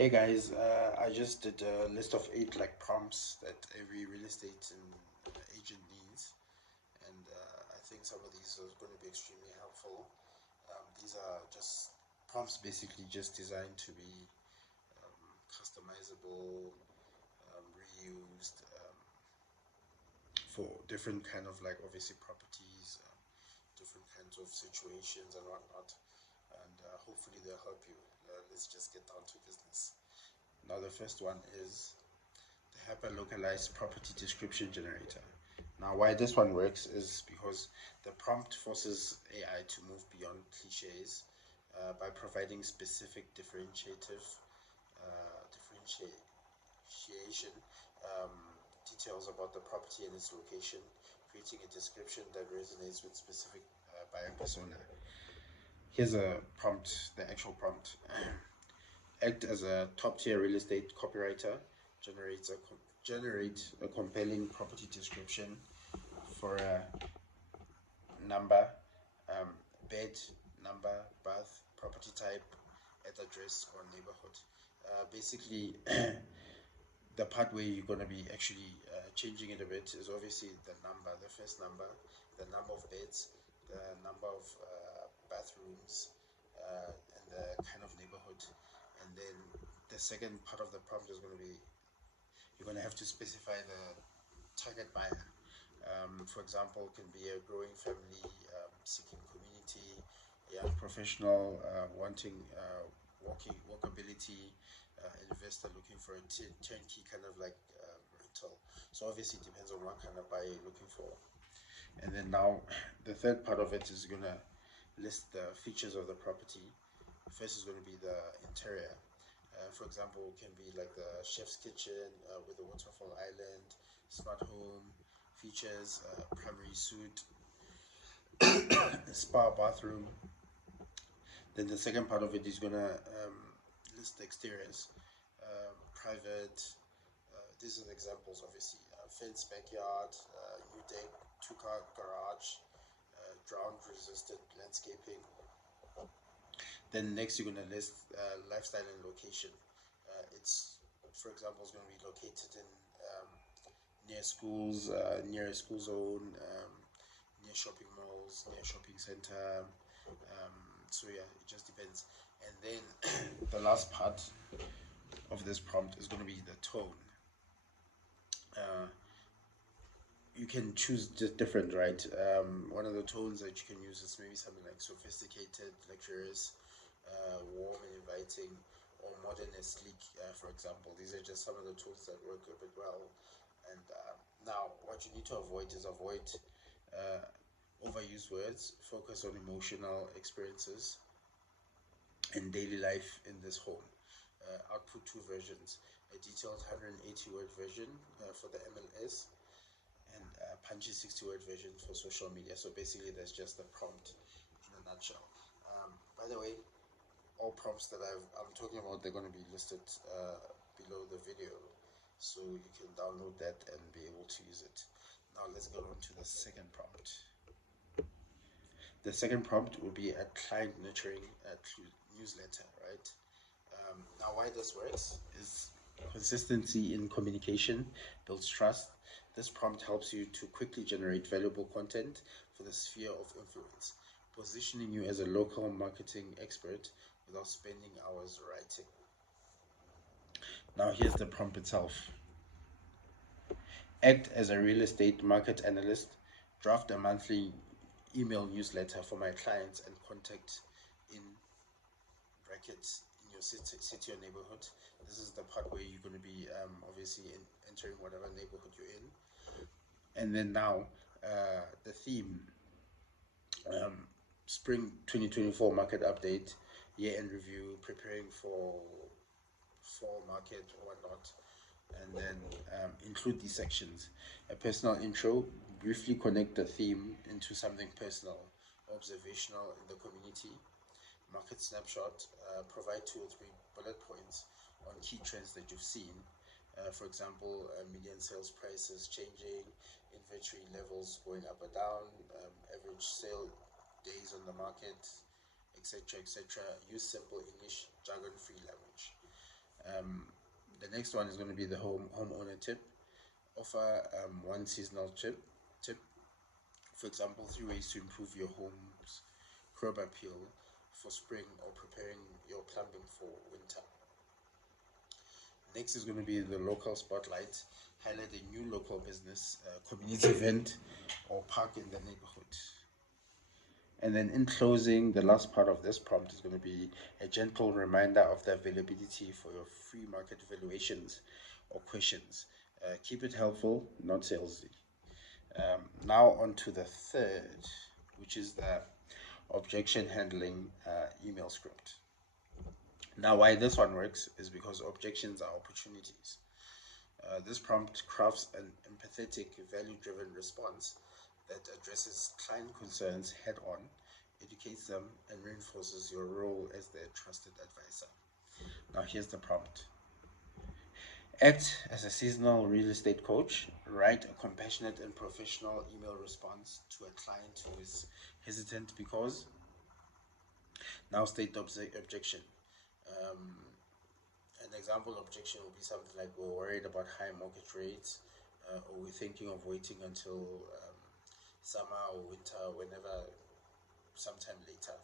Hey guys, I just did a list of eight prompts that every real estate agent needs, and I think some of these are going to be extremely helpful. These are just prompts, basically just designed to be customizable, reused for different kind of obviously properties, different kinds of situations and whatnot, and hopefully they'll help you. Let's just get down to business. Now the first one is the hyper-localized property description generator. Now, why this one works is because the prompt forces AI to move beyond cliches by providing specific differentiation um, details about the property and its location, creating a description that resonates with specific buyer persona. Here's a prompt, the actual prompt. Act as a top-tier real estate copywriter, generate a compelling property description for a number, um, bed, number, bath, property type, at address or neighborhood. Basically, the part where you're going to be actually changing it a bit is obviously the number, the first number, the number of beds, the number of bathrooms, and the kind of neighborhood. And then the second part of the prompt is going to be you're going to have to specify the target buyer. For example, it can be a growing family seeking community, a young professional wanting walkability, investor looking for a turnkey kind of rental. So obviously it depends on what kind of buyer you're looking for. And then now the third part of it is going to list the features of the property. First is going to be the interior. For example, it can be like the chef's kitchen with a waterfall island, smart home features, primary suite, spa bathroom. Then the second part of it is gonna list the exteriors, private. These are the examples, obviously. Fence backyard, U-deck, two-car garage, drought-resistant landscaping. Then next you're gonna list lifestyle and location. It's, for example, it's gonna be located in near schools, near a school zone, near shopping malls, near shopping center. So yeah, it just depends. And then the last part of this prompt is going to be the tone. Uh, you can choose just different, right? One of the tones that you can use is maybe something like sophisticated, luxurious, warm and inviting, or modern and sleek, for example. These are just some of the tools that work a bit well. And now, what you need to avoid is uh, overused words, focus on emotional experiences and daily life in this home. Output two versions, a detailed 180 word version for the MLS and a punchy 60 word version for social media. So basically, that's just the prompt in a nutshell. By the way, all prompts that I'm talking about, they're going to be listed below the video. So you can download that and be able to use it. Now let's go on to the second prompt. The second prompt will be a client nurturing newsletter, right? Now, why this works is consistency in communication builds trust. This prompt helps you to quickly generate valuable content for the sphere of influence, positioning you as a local marketing expert without spending hours writing. Now, here's the prompt itself. Act as a real estate market analyst, draft a monthly email newsletter for my clients and contact in brackets in your city or neighborhood. This is the part where you're going to be obviously entering whatever neighborhood you're in. And then now the theme, spring 2024 market update, year-end review, preparing for fall market or whatnot. And then include these sections. A personal intro, briefly connect the theme into something personal, observational in the community. Market snapshot, provide 2 or 3 bullet points on key trends that you've seen. For example, median sales prices changing, inventory levels going up or down, average sale days on the market, etc., etc. Use simple English, jargon-free language. The next one is going to be the homeowner tip. Offer one seasonal tip. For example, 3 ways to improve your home's curb appeal for spring or preparing your plumbing for winter. Next is going to be the local spotlight. Highlight a new local business, community event, or park in the neighborhood. And then in closing, the last part of this prompt is going to be a gentle reminder of the availability for your free market valuations or questions. Keep it helpful, not salesy. Now on to the third, which is the objection handling email script. Now, why this one works is because objections are opportunities. This prompt crafts an empathetic, value-driven response that addresses client concerns head-on, educates them, and reinforces your role as their trusted advisor. Now, here's the prompt. Act as a seasonal real estate coach. Write a compassionate and professional email response to a client who is hesitant because. Now state the objection. An example objection would be something like, we're worried about high mortgage rates, or we're thinking of waiting until summer or winter, whenever, sometime later.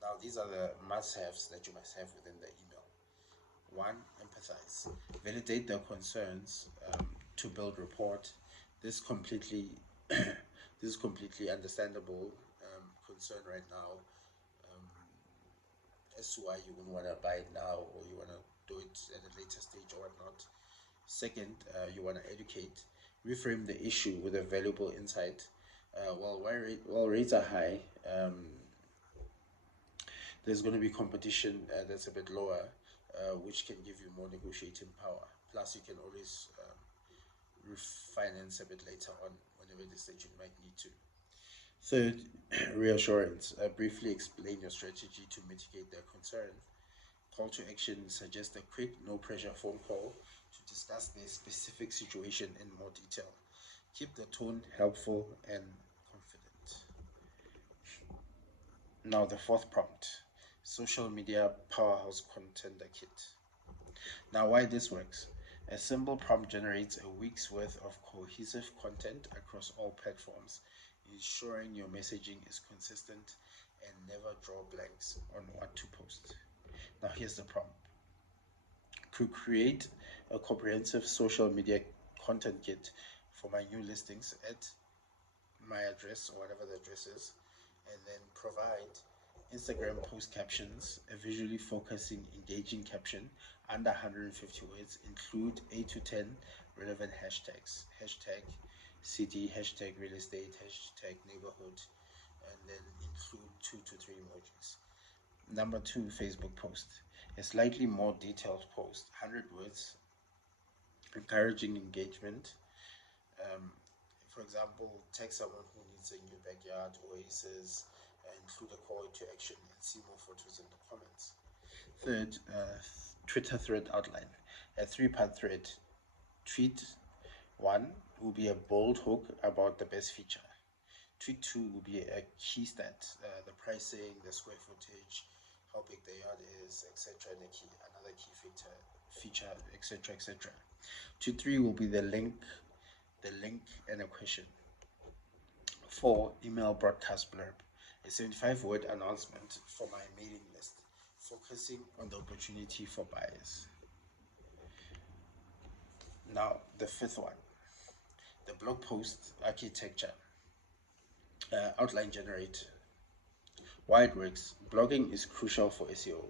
Now, these are the must-haves that you must have within the email. 1. Empathize. Validate their concerns to build rapport. This completely, this is completely understandable concern right now, as to why you wouldn't want to buy it now, or you want to do it at a later stage or whatnot. Second, you want to educate. Reframe the issue with a valuable insight. While rates are high, there's going to be competition that's a bit lower, which can give you more negotiating power. Plus, you can always refinance a bit later on whenever it is that you might need to. Third, reassurance. Briefly explain your strategy to mitigate their concern. Call to action. Suggest a quick, no pressure phone call to discuss their specific situation in more detail. Keep the tone helpful and confident. Now, the fourth prompt, social media powerhouse contender kit. Now, why this works? A simple prompt generates a week's worth of cohesive content across all platforms, ensuring your messaging is consistent and never draw blanks on what to post. Now, here's the prompt. To create a comprehensive social media content kit for my new listings at my address, or whatever the address is, and then provide Instagram post captions, a visually focusing, engaging caption under 150 words. Include 8 to 10 relevant hashtags. Hashtag city, hashtag real estate, hashtag neighborhood, and then include 2 to 3 emojis. Number 2, Facebook post. A slightly more detailed post, 100 words, encouraging engagement. For example, text someone who needs a new backyard oasis, include a call to action, and see more photos in the comments. Third, Twitter thread outline. A 3-part thread. Tweet 1 will be a bold hook about the best feature. Tweet 2 will be a key stat, the pricing, the square footage, how big the yard is, etc. And another key feature, etc., etc. Tweet 3 will be the link and a question. 4. Email broadcast blurb. A 75-word announcement for my mailing list, focusing on the opportunity for buyers. Now, the fifth one, the blog post architecture. Outline generate. Why it works. Blogging is crucial for SEO,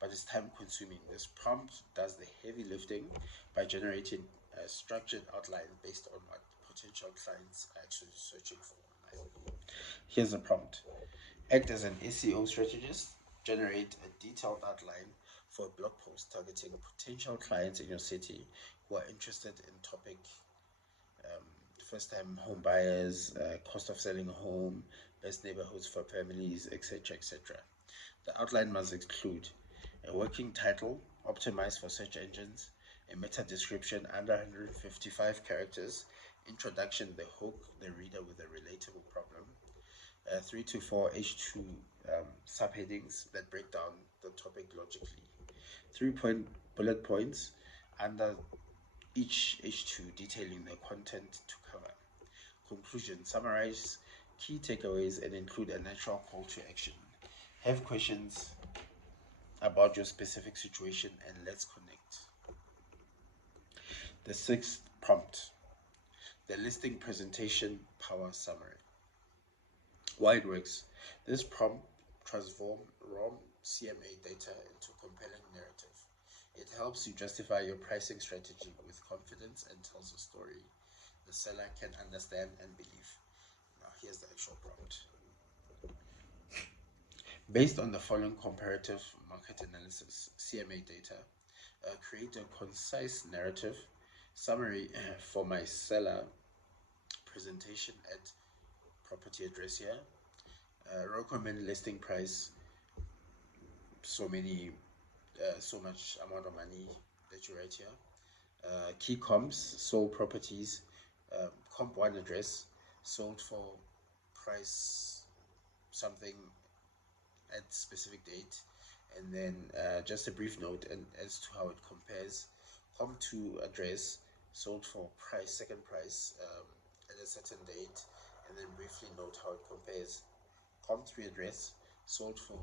but it's time consuming. This prompt does the heavy lifting by generating a structured outline based on what potential clients are actually searching for online. Here's the prompt. Act as an SEO strategist. Generate a detailed outline for a blog post targeting potential clients in your city who are interested in topic first-time home buyers, cost of selling a home, best neighborhoods for families, etc., etc. The outline must include a working title optimized for search engines, a meta description under 155 characters, introduction, the hook, the reader with a relatable problem, 3 to 4 H2 subheadings that break down the topic logically, 3-point bullet points under each H2 detailing the content to cover. Conclusion: summarize key takeaways and include a natural call to action. Have questions about your specific situation and let's connect. The sixth prompt: the listing presentation power summary. Why it works. This prompt transforms raw CMA data into compelling narrative. It helps you justify your pricing strategy with confidence and tells a story the seller can understand and believe. Now, here's the actual prompt. Based on the following comparative market analysis, CMA data, create a concise narrative summary for my seller presentation at property address here, recommend listing price, so much amount of money that you write here, key comps, sold properties, comp one address, sold for price something at specific date, and then just a brief note and as to how it compares. Comp 2 address sold for price second price at a certain date, and then briefly note how it compares. Comp 3 address sold for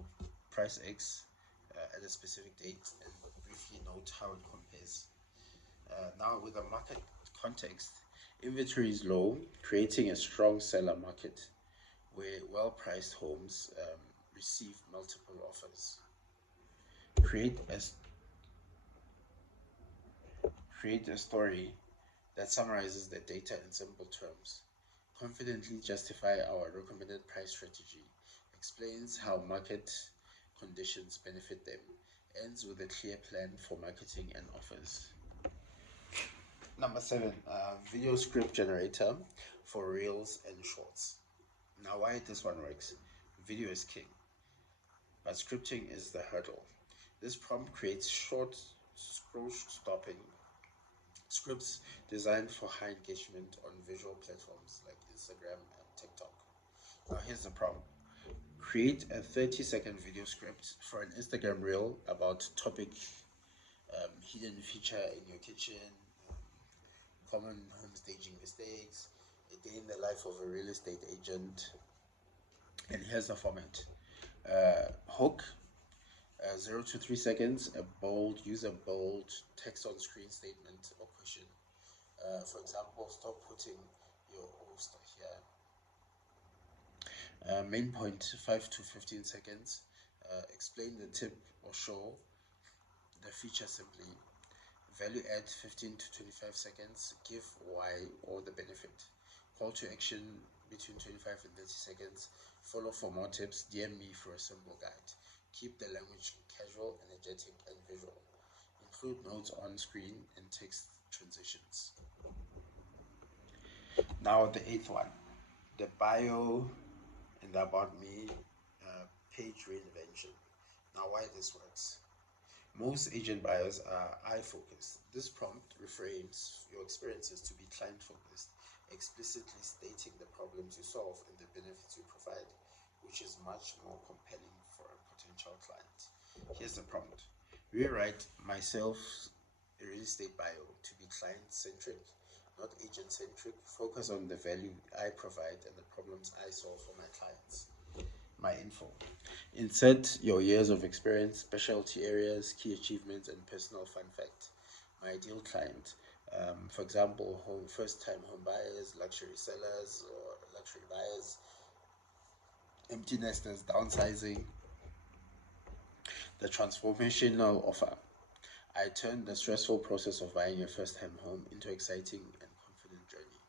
price X at a specific date, and briefly note how it compares. Now, with the market context, inventory is low, creating a strong seller market where well-priced homes receive multiple offers. Create a story that summarizes the data in simple terms. Confidently justify our recommended price strategy. Explains how market conditions benefit them. Ends with a clear plan for marketing and offers. Number 7, video script generator for reels and shorts. Now, why this one works? Video is king, but scripting is the hurdle. This prompt creates short, scroll-stopping scripts designed for high engagement on visual platforms like Instagram and TikTok. Now, here's the prompt. Create a 30-second video script for an Instagram reel about topic, hidden feature in your kitchen, common home staging mistakes, a day in the life of a real estate agent. And here's the format. Hook, 0 to 3 seconds, use a bold text on screen statement or question. For example, stop putting your host here. Main point, 5 to 15 seconds. Explain the tip or show the feature simply. Value add 15 to 25 seconds. Give why or the benefit. Call to action between 25 and 30 seconds. Follow for more tips. DM me for a simple guide. Keep the language casual, energetic, and visual. Include notes on screen and text transitions. Now, the 8th one, the bio and the about me page reinvention. Now, why this works? Most agent bios are eye-focused. This prompt reframes your experiences to be client-focused, explicitly stating the problems you solve and the benefits you provide, which is much more compelling for a potential client. Here's the prompt. Rewrite myself a real estate bio to be client-centric, not agent-centric. Focus on the value I provide and the problems I solve for my clients. My info. Insert your years of experience, specialty areas, key achievements, and personal fun fact. My ideal client, for example, first-time home buyers, luxury sellers, or luxury buyers, empty nesters, downsizing. The transformational offer. I turned the stressful process of buying your first-time home into an exciting and confident journey.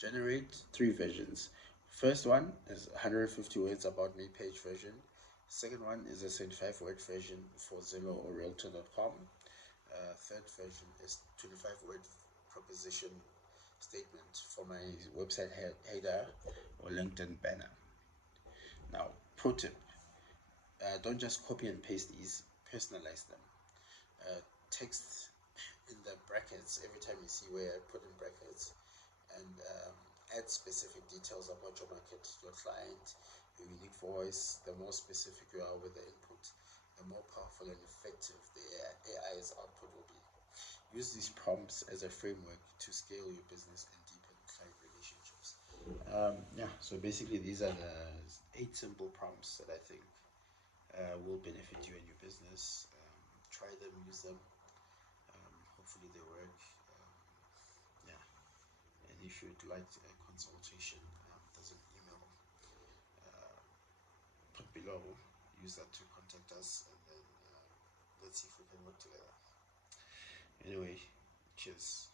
Generate 3 versions. First one is 150 words about me page version. Second one is a 75 word version for Zillow or Realtor.com. Third version is 25 word proposition statement for my website header or LinkedIn banner. Now, pro tip, don't just copy and paste these, personalize them. Text in the brackets every time you see where I put in brackets, and add specific details about your market, your client, your unique voice. The more specific you are with the input, the more powerful and effective the AI's output use these prompts as a framework to scale your business and deepen client relationships. Yeah, so basically, these are the 8 simple prompts that I think will benefit you and your business. Try them, use them. Hopefully, they work. Yeah, and if you'd like a consultation, there's an email put below. Use that to contact us, and then let's see if we can work together. Anyway, cheers.